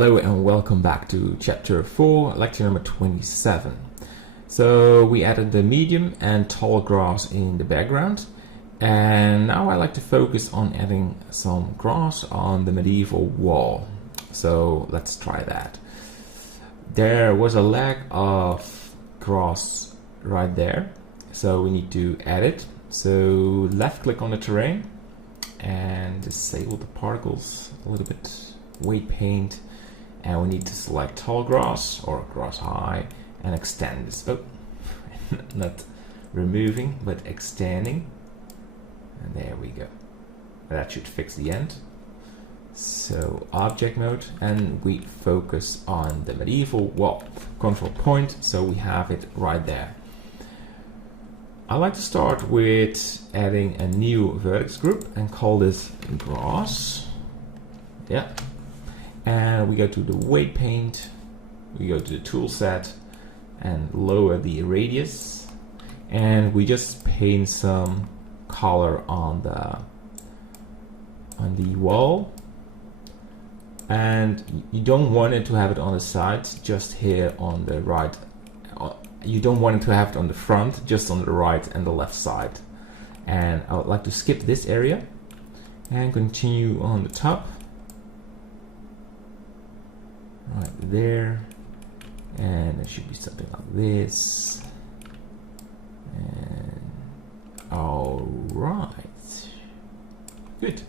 Hello and welcome back to chapter 4, lecture number 27. So we added the medium and tall grass in the background, and now I like to focus on adding some grass on the medieval wall. So let's try that. There was a lack of grass right there, so we need to add it. So left click on the terrain and disable the particles a little bit, weight paint, and we need to select tall grass or grass high and extend this. Oh, not removing but extending, and there we go. That should fix the end. So object mode, and we focus on the medieval wall. Control point, so we have it right there. I like to start with adding a new vertex group and call this grass. Yeah. And we go to the weight paint, we go to the tool set and lower the radius, and we just paint some color on the wall. And you don't want it to have it on the sides, just here on the right. You don't want it to have it on the front, just on the right and the left side. And I would like to skip this area and continue on the top. Right there, and it should be something like this. And all right, good.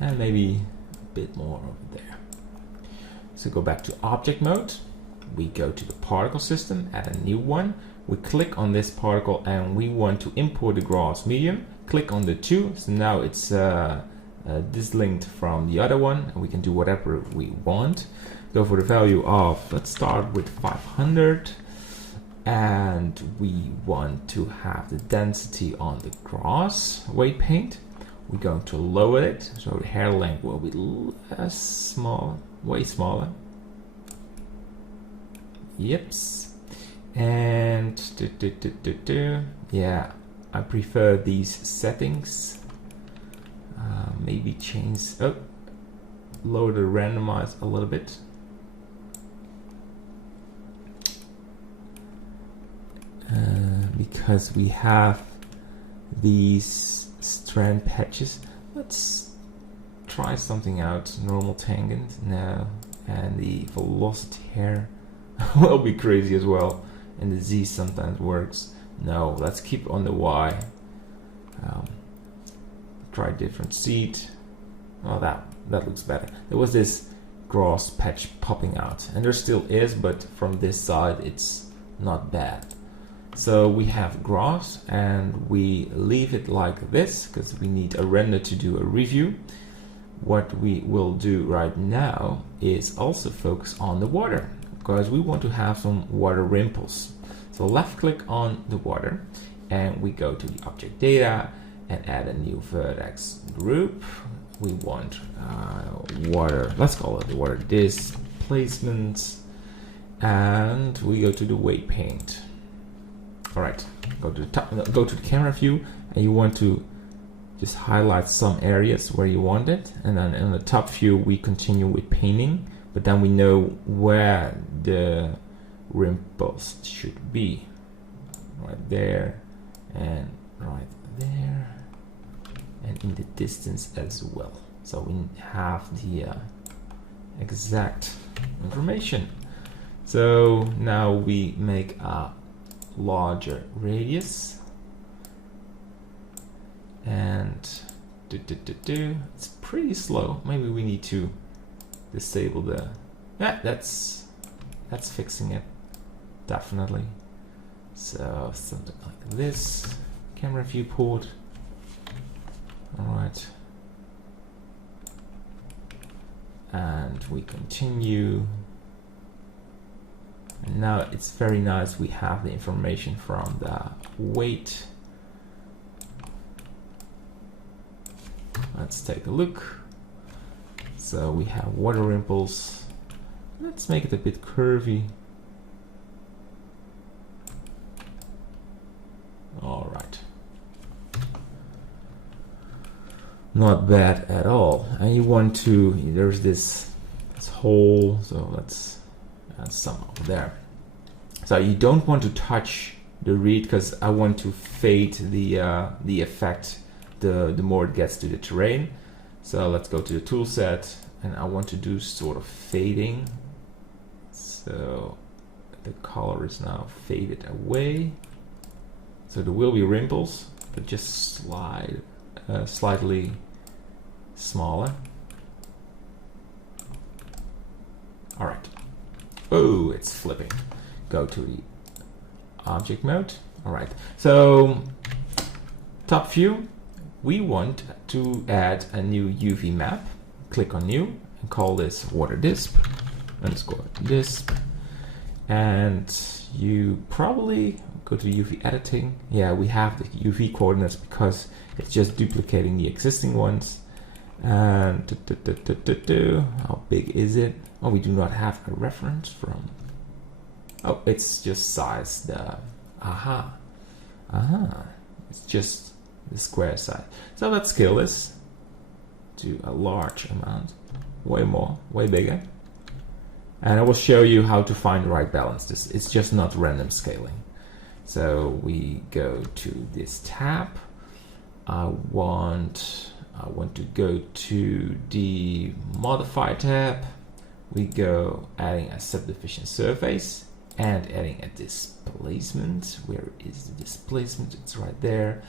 And maybe a bit more over there. So go back to object mode. We go to the particle system, add a new one. We click on this particle and we want to import the grass medium. Click on the 2, so now it's dislinked from the other one, and we can do whatever we want. Go for the value of, let's start with 500, and we want to have the density on the grass weight paint. We're going to lower it, so the hair length will be way smaller. Yips. And yeah, I prefer these settings. Maybe change, lower the randomize a little bit. Because we have these strand patches, let's try something out. Normal tangent, no, and the velocity hair will be crazy as well, and the Z sometimes works. No, let's keep on the Y. Try different seed. Oh, that looks better. There was this grass patch popping out, and there still is, but from this side it's not bad. So we have grass, and we leave it like this because we need a render to do a review. What we will do right now is also focus on the water, because we want to have some water ripples. So left click on the water, and we go to the object data and add a new vertex group. We want water, let's call it the water displacement, and we go to the weight paint. All right, go to the top, go to the camera view, and you want to just highlight some areas where you want it, and then in the top view we continue with painting, but then we know where the ripples should be. Right there and right there, and in the distance as well, so we have the exact information. So now we make a larger radius, and it's pretty slow. Maybe we need to disable the that's fixing it, definitely. So something like this, camera viewport. Alright, and we continue, and now it's very nice. We have the information from the weight. Let's take a look. So we have water ripples. Let's make it a bit curvy. All right. not bad at all. And you want to, there's this hole, so let's add some over there. So you don't want to touch the reed because I want to fade the effect the more it gets to the terrain. So let's go to the tool set, and I want to do sort of fading. So the color is now faded away. So there will be ripples, but just slightly smaller. All right. Oh, it's flipping. Go to the object mode. All right. So top view, we want to add a new UV map. Click on new and call this water disp underscore disp. And you probably go to UV editing. Yeah, we have the UV coordinates because it's just duplicating the existing ones. And how big is it? Oh, we do not have a reference from. Oh, it's just size. It's just the square size. So let's scale this to a large amount, way bigger. And I will show you how to find the right balance. It's just not random scaling. So we go to this tab. I want to go to the modify tab. We go adding a subdivision surface and adding a displacement. Where is the displacement? It's right there.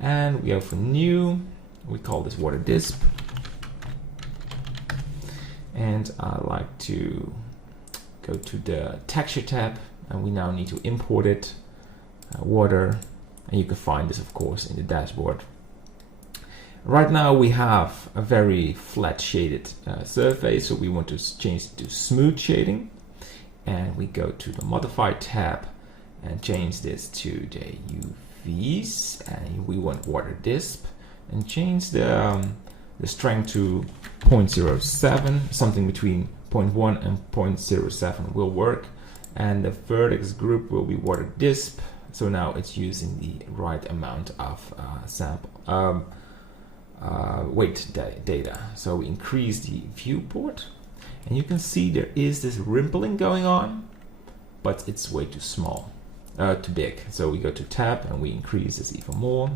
And we go for new. We call this water disp. And I like to go to the texture tab, and we now need to import it, water, and you can find this of course in the dashboard. Right now we have a very flat shaded surface, so we want to change it to smooth shading, and we go to the modify tab and change this to the UVs, and we want water disp, and change the strength to 0.07, something between 0.1 and 0.07 will work, and the vertex group will be water disp. So now it's using the right amount of weight data. So we increase the viewport, and you can see there is this rippling going on, but it's way too small, too big. So we go to tab and we increase this even more.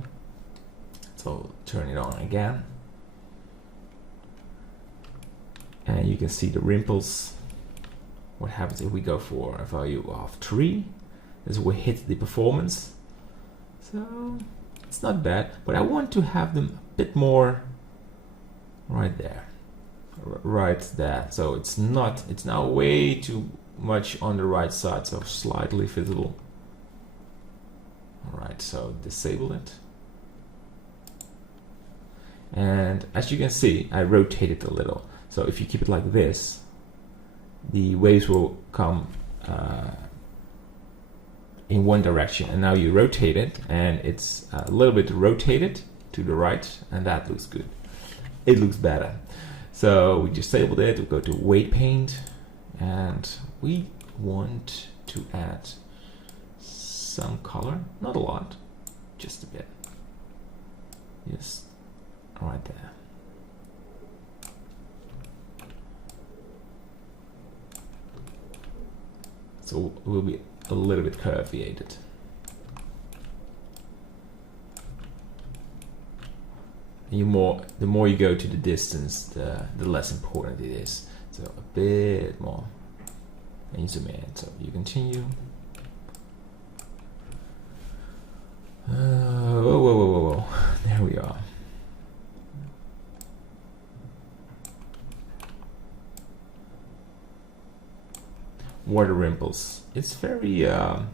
So turn it on again. And you can see the ripples. What happens if we go for a value of 3? This will hit the performance. So it's not bad, but I want to have them a bit more right there. Right there. So it's now way too much on the right side, so slightly visible. Alright, so disable it. And as you can see, I rotate it a little. So if you keep it like this, the waves will come in one direction, and now you rotate it and it's a little bit rotated to the right, and that looks good. It looks better. So we disabled it. We go to weight paint, and we want to add some color, not a lot, just a bit, just right there. So it will be a little bit curvated. The more you go to the distance, the less important it is. So a bit more. And you zoom in. So you continue. Whoa. There we are. Water ripples. It's very a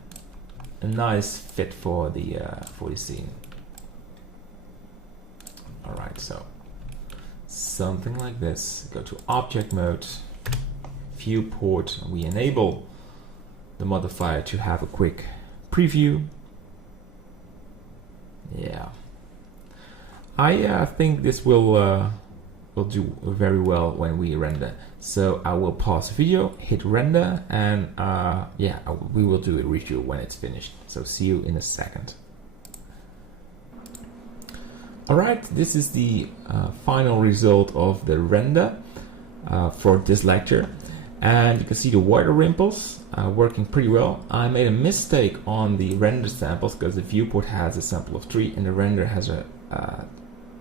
nice fit for the scene. All right, so something like this. Go to object mode, viewport. We enable the modifier to have a quick preview. Yeah, I think this will do very well when we render. So I will pause the video, hit render, and yeah, we will do a review when it's finished. So see you in a second. Alright, this is the final result of the render for this lecture. And you can see the water ripples working pretty well. I made a mistake on the render samples because the viewport has a sample of 3 and the render has a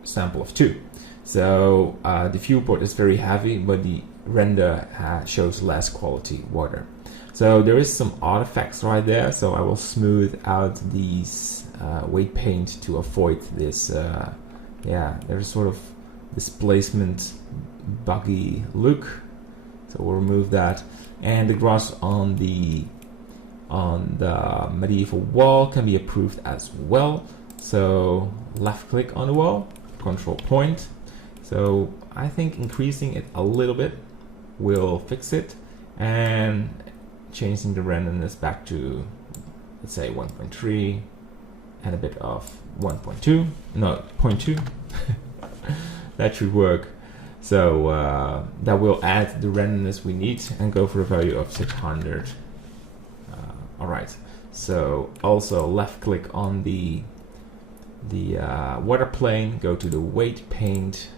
sample of 2. So the viewport is very heavy, but the render shows less quality water. So there is some artifacts right there, so I will smooth out these weight paint to avoid this, there's sort of displacement buggy look. So we'll remove that, and the grass on the medieval wall can be approved as well. So left click on the wall, control point. So I think increasing it a little bit will fix it, and changing the randomness back to, let's say, 1.3 and a bit of 1.2, no, 0.2. That should work. So that will add the randomness we need and go for a value of 600. Alright, so also left click on the water plane, go to the weight paint.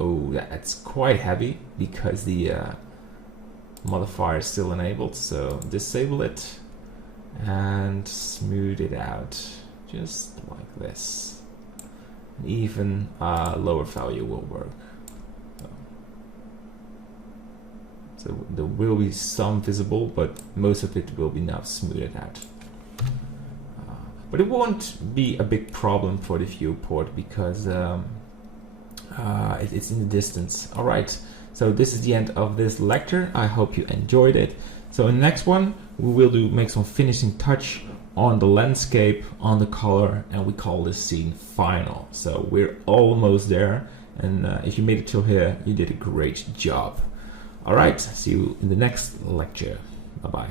Oh, that's quite heavy because the modifier is still enabled, so disable it and smooth it out just like this. Even lower value will work. So there will be some visible, but most of it will be now smoothed out. But it won't be a big problem for the viewport because it's in the distance. Alright, so this is the end of this lecture. I hope you enjoyed it. So in the next one, we will make some finishing touch on the landscape, on the color, and we call this scene final. So we're almost there, and if you made it till here, you did a great job. Alright, see you in the next lecture. Bye bye.